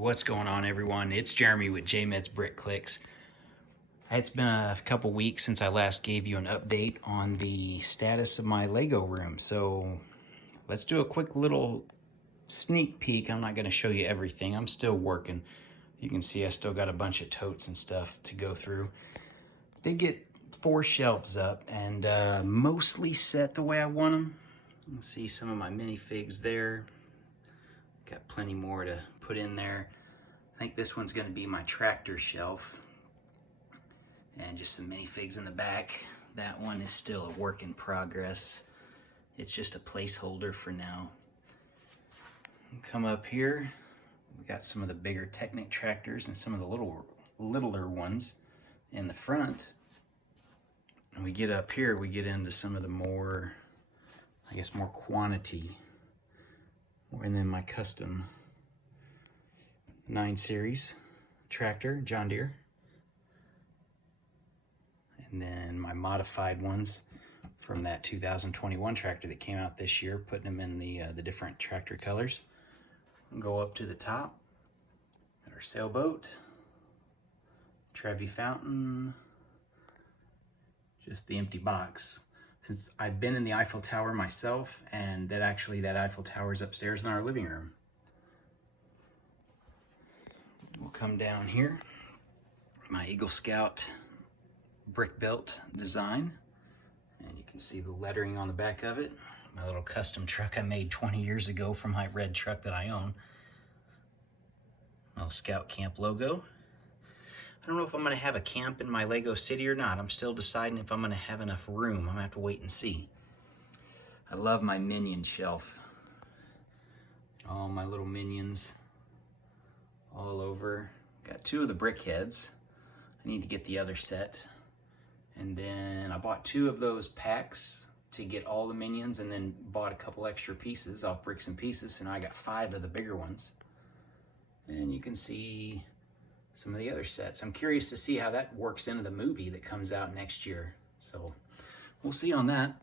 What's going on, everyone? It's Jeremy with JMed's Brick Clicks. It's been a couple weeks since I last gave you an update on the status of my Lego room, so let's do a quick little sneak peek. I'm not going to show you everything. I'm still working. You can see I still got a bunch of totes and stuff to go through. Did get 4 shelves up and mostly set the way I want them. You can see some of my minifigs there. Got plenty more to put in there. I think this one's going to be my tractor shelf. And just some minifigs in the back. That one is still a work in progress. It's just a placeholder for now. Come up here. We got some of the bigger Technic tractors and some of the littler ones in the front. And we get up here, we get into some of the more, I guess, more quantity. And then my custom 9 series tractor, John Deere. And then my modified ones from that 2021 tractor that came out this year, putting them in the different tractor colors. Go up to the top, got our sailboat, Trevi fountain, just the empty box. Since I've been in the Eiffel Tower myself, and that Eiffel Tower is upstairs in our living room. We'll come down here, my Eagle Scout brick built design, and you can see the lettering on the back of it. My little custom truck I made 20 years ago from my red truck that I own. My little Scout Camp logo. I don't know if I'm going to have a camp in my Lego city or not. I'm still deciding if I'm going to have enough room. I'm going to have to wait and see. I love my minion shelf. All my little minions all over. Got 2 of the brick heads. I need to get the other set. And then I bought 2 of those packs to get all the minions, and then bought a couple extra pieces off Bricks and Pieces, and I got 5 of the bigger ones. And you can see some of the other sets. I'm curious to see how that works into the movie that comes out next year. So we'll see on that.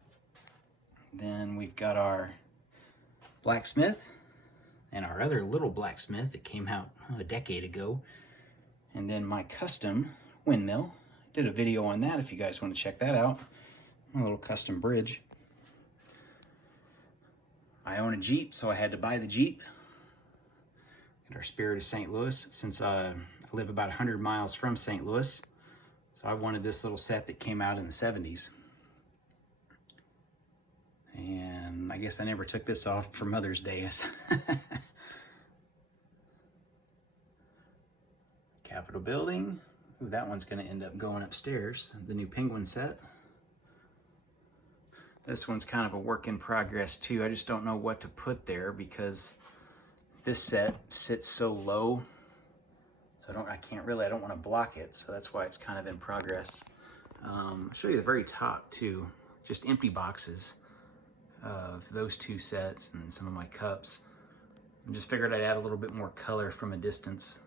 Then we've got our blacksmith and our other little blacksmith that came out a decade ago. And then my custom windmill. I did a video on that if you guys want to check that out. My little custom bridge. I own a Jeep, so I had to buy the Jeep. Got our Spirit of St. Louis, since I live about 100 miles from St. Louis. So I wanted this little set that came out in the 70s. And I guess I never took this off for Mother's Day. Capitol building. Ooh, that one's going to end up going upstairs. The new Penguin set. This one's kind of a work in progress too. I just don't know what to put there because this set sits so low. So I don't want to block it. So that's why it's kind of in progress. I'll show you the very top too. Just empty boxes of those 2 sets and some of my cups. I just figured I'd add a little bit more color from a distance.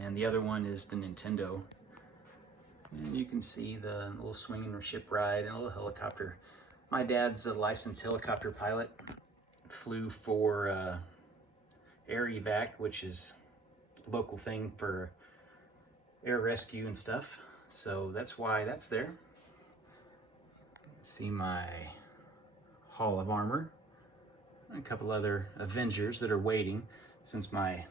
And the other one is the Nintendo. And you can see the little swinging ship ride and a little helicopter. My dad's a licensed helicopter pilot. Flew for air evac, which is a local thing for air rescue and stuff. So that's why that's there. See my Hall of Armor. And a couple other Avengers that are waiting. Since my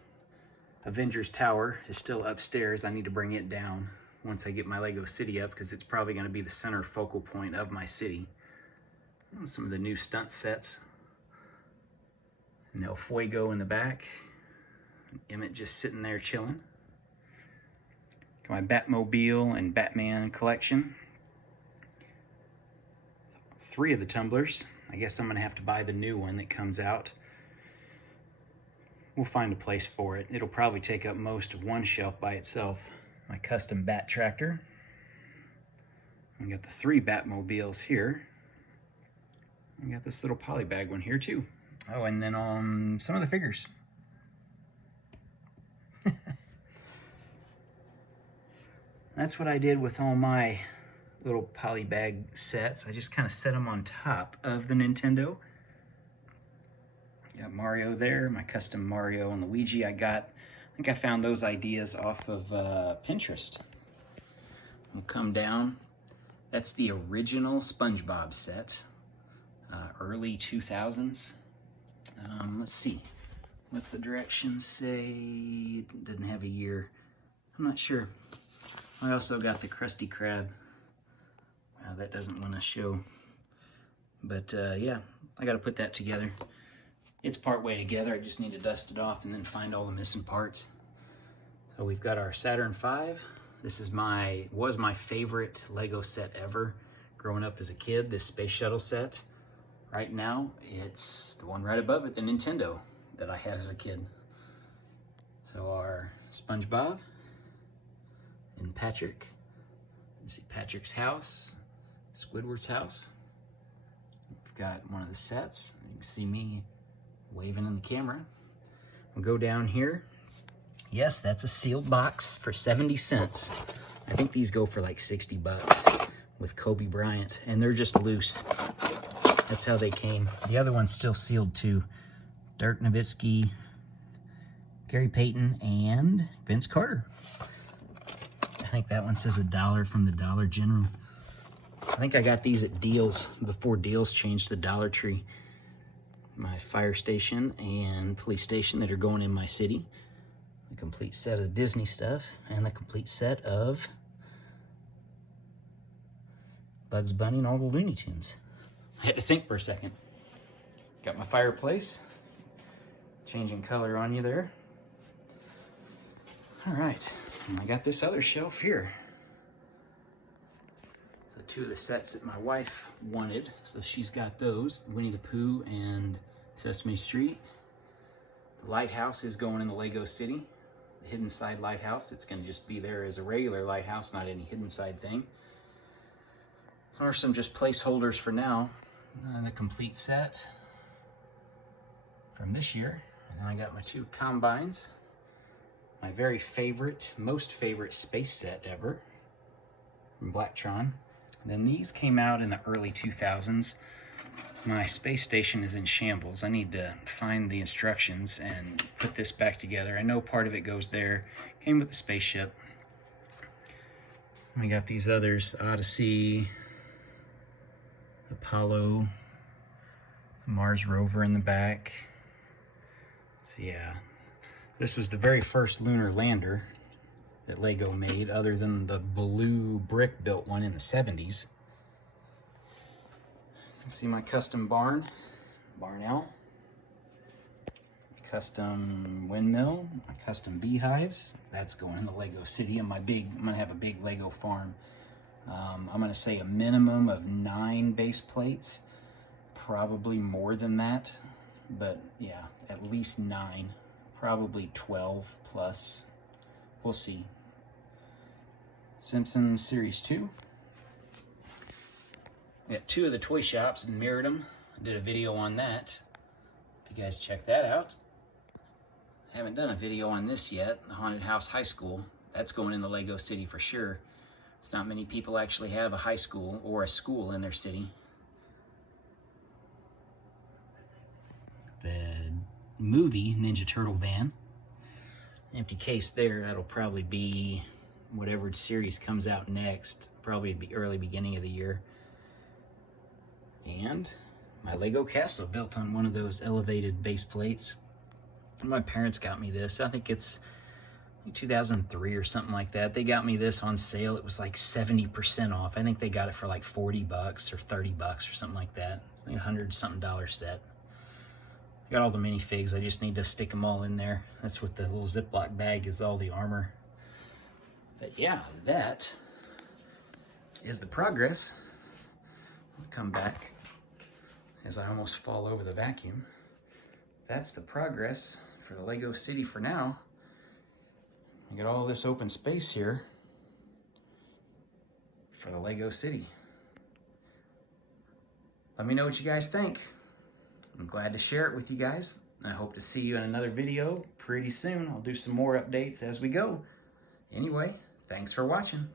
Avengers Tower is still upstairs, I need to bring it down once I get my Lego city up, because it's probably going to be the center focal point of my city. And some of the new stunt sets. And El Fuego in the back. Emmett just sitting there chilling. Got my Batmobile and Batman collection. 3 of the tumblers. I guess I'm going to have to buy the new one that comes out. We'll find a place for it. It'll probably take up most of one shelf by itself. My custom Bat tractor. I got the 3 Batmobiles here. I got this little polybag one here too. Oh, and then some of the figures. That's what I did with all my little polybag sets. I just kind of set them on top of the Nintendo. Got Mario there, my custom Mario and Luigi I got I think I found those ideas off of Pinterest. We'll come down. That's the original SpongeBob set, early 2000s. Let's see, what's the directions say? It didn't have a year. I'm not sure. I also got the Krusty Krab. Wow, that doesn't want to show. But yeah, I got to put that together. It's part way together. I just need to dust it off and then find all the missing parts. So we've got our Saturn V. This is was my favorite Lego set ever growing up as a kid, this space shuttle set. Right now, it's the one right above it, the Nintendo that I had as a kid. So our SpongeBob and Patrick. You see Patrick's house, Squidward's house. We've got one of the sets. You can see me waving in the camera. We'll go down here. Yes, that's a sealed box for 70 cents. I think these go for like 60 bucks with Kobe Bryant, and they're just loose. That's how they came. The other one's still sealed too. Dirk Nowitzki, Gary Payton, and Vince Carter. I think that one says $1 from the Dollar General. I think I got these at Deals before Deals changed to Dollar Tree. My fire station and police station that are going in my city. The complete set of Disney stuff and the complete set of Bugs Bunny and all the Looney Tunes. I had to think for a second. Got my fireplace. Changing color on you there. All right, and I got this other shelf here. So two of the sets that my wife wanted. So she's got those, Winnie the Pooh and Sesame Street. The lighthouse is going in the Lego City. The hidden side lighthouse, it's gonna just be there as a regular lighthouse, not any hidden side thing. Or some just placeholders for now. The complete set from this year. And then I got my two combines. My very favorite, most favorite space set ever from Blacktron. And then these came out in the early 2000s. My space station is in shambles. I need to find the instructions and put this back together. I know part of it goes there. Came with the spaceship. We got these others, Odyssey, Apollo, Mars rover in the back. So yeah, this was the very first lunar lander that Lego made, other than the blue brick built one in the 70s. See my custom barn, Barn L, custom windmill, my custom beehives. That's going in the Lego City. I'm gonna have a big Lego farm. I'm gonna say a minimum of 9 base plates, probably more than that, but yeah, at least 9, probably 12 plus. We'll see. Simpsons Series 2. I got 2 of the toy shops and mirrored them. I did a video on that. If you guys check that out. I haven't done a video on this yet, the Haunted House High School. That's going in the Lego City for sure. It's not many people actually have a high school or a school in their city. The movie Ninja Turtle van. Empty case there. That'll probably be whatever series comes out next. Probably be early beginning of the year. And my Lego castle built on one of those elevated base plates. My parents got me this. I think it's 2003 or something like that. They got me this on sale. It was like 70% off. I think they got it for like 40 bucks or 30 bucks or something like that. It's like $100-something set. I got all the minifigs. I just need to stick them all in there. That's what the little Ziploc bag is, all the armor. But yeah, that is the progress. I'll come back as I almost fall over the vacuum. That's the progress for the Lego City for now. I got all this open space here for the Lego City. Let me know what you guys think. I'm glad to share it with you guys. I hope to see you in another video pretty soon. I'll do some more updates as we go. Anyway, thanks for watching.